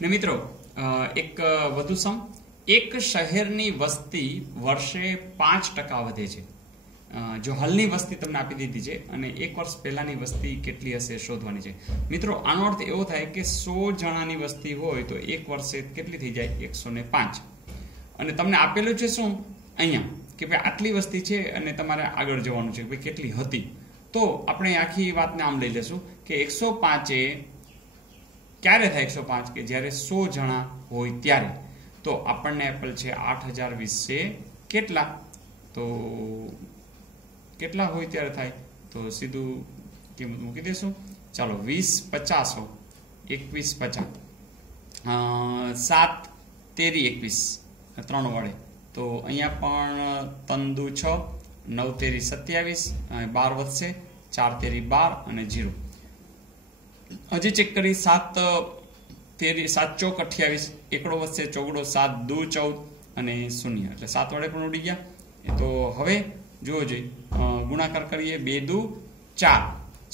ને મિત્રો એક વધુ સમ, એક શહેરની વસ્તી વર્ષે 5% વધે છે. જો હાલની વસ્તી તમને આપી દીધી છે અને 1 વર્ષ પહેલાની વસ્તી કેટલી હશે શોધવાની છે. મિત્રો આનો અર્થ એવો થાય કે 100 જણાની વસ્તી હોય તો 1 વર્ષે કેટલી થઈ જાય? 105. અને તમને આપેલું છે શું અહીંયા કે ભાઈ આટલી વસ્તી છે અને તમારે આગળ જવાનું છે કે ભાઈ કેટલી હતી. તો આપણે આખી વાતને આમ લઈ લેશું કે 105 એ ક્યારે થાય? 105 કે જ્યારે 100 જણા હોય ત્યારે. તો આપણને આપેલ છે 8020 કેટલા? તો કેટલા હોય ત્યારે થાય? તો સીધું કિંમત મૂકી દેશું. ચાલો 20 50 21 50 7 તેરી 21 3 વડે. તો અહીંયા પણ 3 દુ 6 9 તેરી 27 12 વધશે 4 તેરી 12 અને 0. હજી ચેક કરી 7 તેરી 7 ચોક 28 એકડો વધશે ચોગડો 7 દુ 14 અને 0 એટલે 7 વડે પણ ઉડી ગયા. તો હવે જુઓ જોઈએ ગુણાકાર કરીએ 2 દુ 4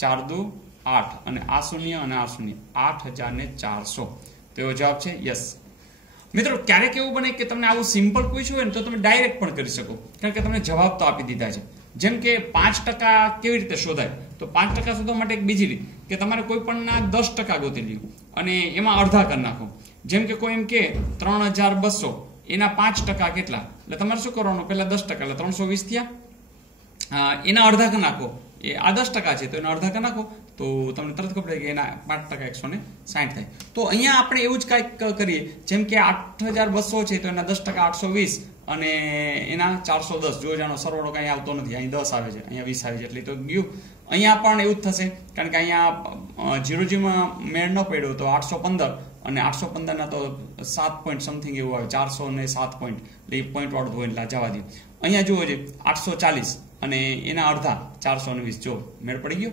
4 દુ 8 અને આ 0 અને આ 0 8400. તો એવો જવાબ છે યસ. મિત્રો ક્યારેક એવું બને કે તમને આવું સિમ્પલ પૂછ્યું હોય ને તો તમે ડાયરેક્ટ પણ કરી શકો, કારણ કે તમને જવાબ તો આપી દીધા છે. જેમ કે 5% કેવી રીતે શોધાય? તો 5% શોધવા માટે એક બીજી રીત કે તમારે કોઈ પણના 10% ગોતી લ્યો અને એમાં અડધા કરી નાખો. જેમ કે કોઈ એમ કે 3200 એના 5% કેટલા? એટલે તમારે શું કરવાનું? પહેલા 10% એટલે 320 થયા. એના અડધા કરી નાખો. એ આ 10% છે તો એના અડધા કરી નાખો તો તમને તરત ખબર પડે કે એના 5% 160 થાય. તો અહીંયા આપણે એવું જ કાંઈક કરીએ. જેમ કે 8200 છે તો એના 10% 820 અને એના 410. જો જાણો સરવાળો કાંઈ આવતો નથી, અહીં 10 આવે છે, અહીંયા 20 આવે છે એટલે તો ગયું. અહીંયા પણ એવું જ થશે, કારણ કે અહીંયા 0 મેળ ન પડ્યો તો 815 અને 815 ના તો 7 પોઈન્ટ સમથિંગ એવું આવે, 407 પોઈન્ટ એટલે એ પોઈન્ટ વાળું હોય એટલે જવા દો. અહીંયા જુઓ છે 840 અને એના અડધા 420. જો મેળ પડી ગયો.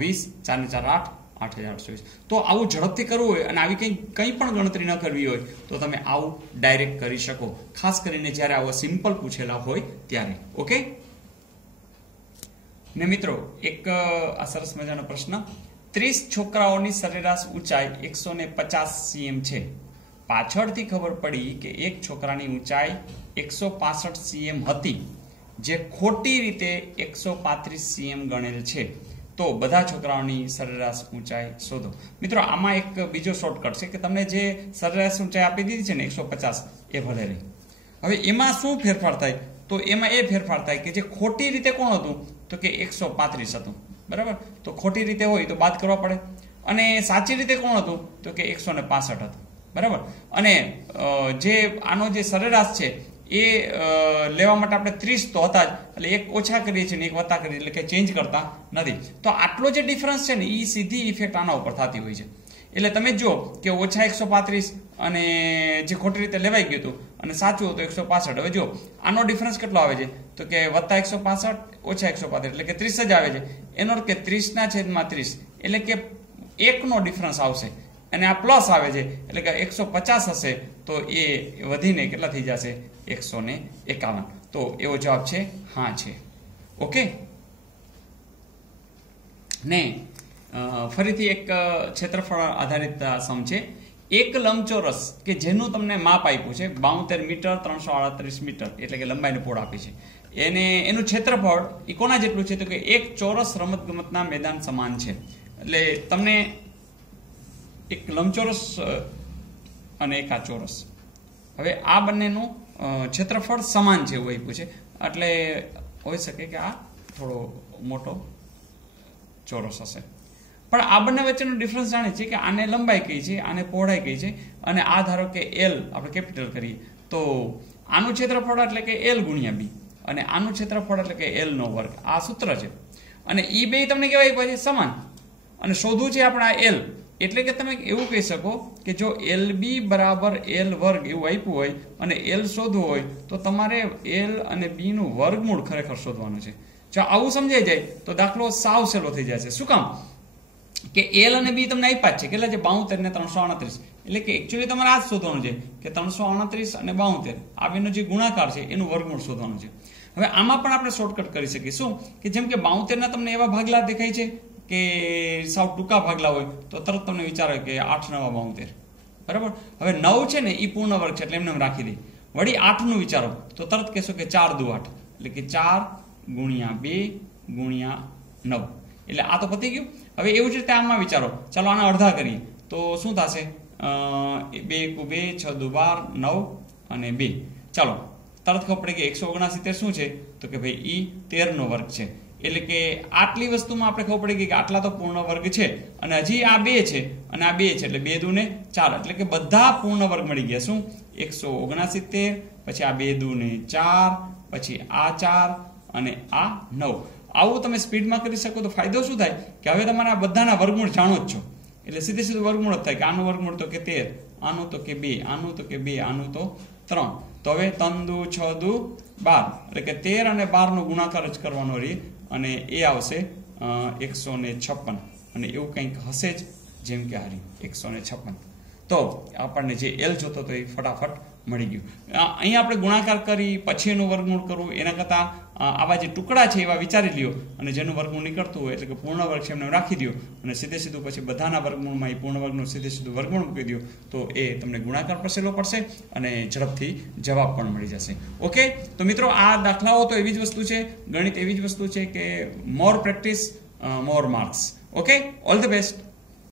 20 4 ને 4 8 8820. તો આવું ઝડપથી કરવું હોય અને આવી કંઈ પણ ગણતરી ન કરવી હોય તો તમે આવું ડાયરેક્ટ કરી શકો, ખાસ કરીને જ્યારે આવા સિમ્પલ પૂછેલા હોય ત્યારે. ઓકે ને મિત્રો એક આ સરસ મજાનો પ્રશ્ન. 30 છોકરાઓની સરેરાશ ઊંચાઈ 150 cm છે. પાછળથી ખબર પડી કે એક છોકરાની ઊંચાઈ 165 cm હતી, જે ખોટી રીતે 135 cm ગણેલ છે. તો બધા છોકરાઓની સરેરાશ ઊંચાઈ શોધો. મિત્રો આમાં એક બીજો શોર્ટકટ છે કે તમને જે સરેરાશ ઊંચાઈ આપી દીધી છે ને 150 એ ભલે રહી. હવે એમાં શું ફેરફાર થાય? તો એમાં એ ફેરફાર થાય કે જે ખોટી રીતે કોણ હતું? તો કે 135 હતું. બરાબર? તો ખોટી રીતે હોય તો બાદ કરવા પડે. અને સાચી રીતે કોણ હતું? તો કે 165 હતું. બરાબર? અને જે આનો જે સરેરાશ છે એ લેવા માટે આપણે 30 તો હતા જ, એટલે એક ઓછા કરીએ છીએ ને એક વત્તા કરીએ એટલે કે ચેન્જ કરતા નથી. તો આટલો જે ડિફરન્સ છે ને એ સીધી ઇફેક્ટ આના ઉપર થતી હોય છે. એટલે તમે જો કે ઓછા 135 અને જે ખોટી રીતે લેવાઈ ગયું હતું અને સાચું હતું 165. હવે જો આનો ડિફરન્સ કેટલો આવે છે? તો કે વત્તા 165 ઓછા 135 એટલે કે 30 જ આવે છે. એનો અર્થ કે 30/30 એટલે કે 1 નો ડિફરન્સ આવશે અને આ પ્લસ આવે છે એટલે કે 150 હશે તો એ વધીને કેટલા થઈ જશે? 151. તો એવો જવાબ છે હા છે. ઓકે ને ફરીથી એક ક્ષેત્રફળ આધારિત સમ છે. એક લંબચોરસ કે જેનું તમને માપ આપ્યું છે 72 મીટર 338 મીટર એટલે કે લંબાઈનું પોળ આપી છે, એનું ક્ષેત્રફળ એ કોના જેટલું છે? તો કે એક ચોરસ રમતગમતના મેદાન સમાન છે. એટલે તમને એક લંબચોરસ અને એક આ ચોરસ, હવે આ બંનેનું ક્ષેત્રફળ સમાન છે એવું આપ્યું છે. એટલે હોઈ શકે કે આ થોડો મોટો ચોરસ હશે. પણ આ બંને વચ્ચેનો ડિફરન્સ જાણે છે કે આને લંબાઈ કઈ છે, આને પહોળાઈ કઈ છે. અને આ ધારો કે એલ આપણે કેપિટલ કરીએ તો આનું ક્ષેત્રફળ એટલે કે એલ ગુણ્યા બી અને આનું ક્ષેત્રફળ એટલે કે એલ નો વર્ગ. આ સૂત્ર છે. અને એ બે તમને કેવાય પછી સમાન અને શોધવું છે આપણે આ એલ. એટલે કે તમે એવું કહી શકો કે જો એલ બી બરાબર એલ વર્ગ એવું આપ્યું હોય અને એલ શોધવું હોય તો તમારે એલ અને બી નું વર્ગમૂળ ખરેખર શોધવાનું છે. જો આવું સમજાઈ જાય તો દાખલો સાવ સહેલો થઈ જશે. શું કામ? કે એલ અને બી તમને આપ્યા છે કેટલા છે? 72 ને 338. એટલે કે એકચ્યુઅલી તમારે આ જ શોધવાનું છે કે 338 અને 72 આ બેનો જે ગુણાકાર છે એનું વર્ગમૂળ શોધવાનું છે. હવે આમાં પણ આપણે શોર્ટકટ કરી શકીએ. શું? કે જેમ કે 72 ના તમને એવા ભાગલા દેખાય છે કે સાવ ટૂંકા ભાગલા હોય તો તરત તમને વિચાર આવે કે 8 9 72 બરાબર. હવે 9 છે ને એ પૂર્ણ વર્ગ છે એટલે એમને એમ રાખી દે. વળી 8 નું વિચારો તો તરત કહેશો કે 4 દુ 8 એટલે કે 4 ગુણ્યા 2 ગુણ્યા 9 એટલે આ તો પતી ગયું. હવે એવું જ રીતે આમાં વિચારો, ચાલો આના અડધા કરીએ તો શું થશે? 2 એકુ 2, 6 દુ 12, 9 અને 2. ચાલો તરત ખબર પડે કે 169 શું છે? તો કે ભાઈ ઈ 13 નો વર્ગ છે. એટલે કે આટલી વસ્તુમાં આપણે ખબર પડી ગઈ કે આટલા તો પૂર્ણ વર્ગ છે અને હજી આ 2 છે અને આ 2 છે એટલે 2 દુ ને 4 એટલે કે બધા પૂર્ણ વર્ગ મળી ગયા. શું? 169, પછી આ 2 દુ ને 4, પછી આ 4 અને આ 9. આવું તમે સ્પીડમાં કરી શકો તો ફાયદો શું થાય કે હવે તમારે આ બધાના વર્ગમૂળ જાણો જ છો એટલે સીધે સીધું વર્ગમૂળ જ થાય કે આનું વર્ગમૂળ તો કે 13, આનું તો કે 2, આનું તો કે 2, આનું તો 3. તો હવે 3 દુ 6 દુ 12 એટલે કે 13 અને 12 નો ગુણાકાર જ કરવાનો રહે અને એ આવશે 156 અને એવું કંઈક હશે જ જેમ કે હારી 156. તો આપણને જે એલ જોતો તો એ ફટાફટ મળી ગયું. અહીંયા આપણે ગુણાકાર કરી પછી એનું વર્ગમૂળ કરવું એના કરતાં આવા જે ટુકડા છે એવા વિચારી લ્યો અને જેનું વર્ગમૂળ નીકળતું હોય એટલે કે પૂર્ણ વર્ગ છે એમને રાખી દો અને સીધે સીધું પછી બધાના વર્ગમૂળમાં એ પૂર્ણ વર્ગનું સીધે સીધું વર્ગમૂળ મૂકી દો તો એ તમને ગુણાકાર પર સહેલો પડશે અને ઝડપથી જવાબ પણ મળી જશે. ઓકે, તો મિત્રો આ દાખલાઓ તો એવી જ વસ્તુ છે, ગણિત એવી જ વસ્તુ છે કે more practice more marks. Okay, all the best.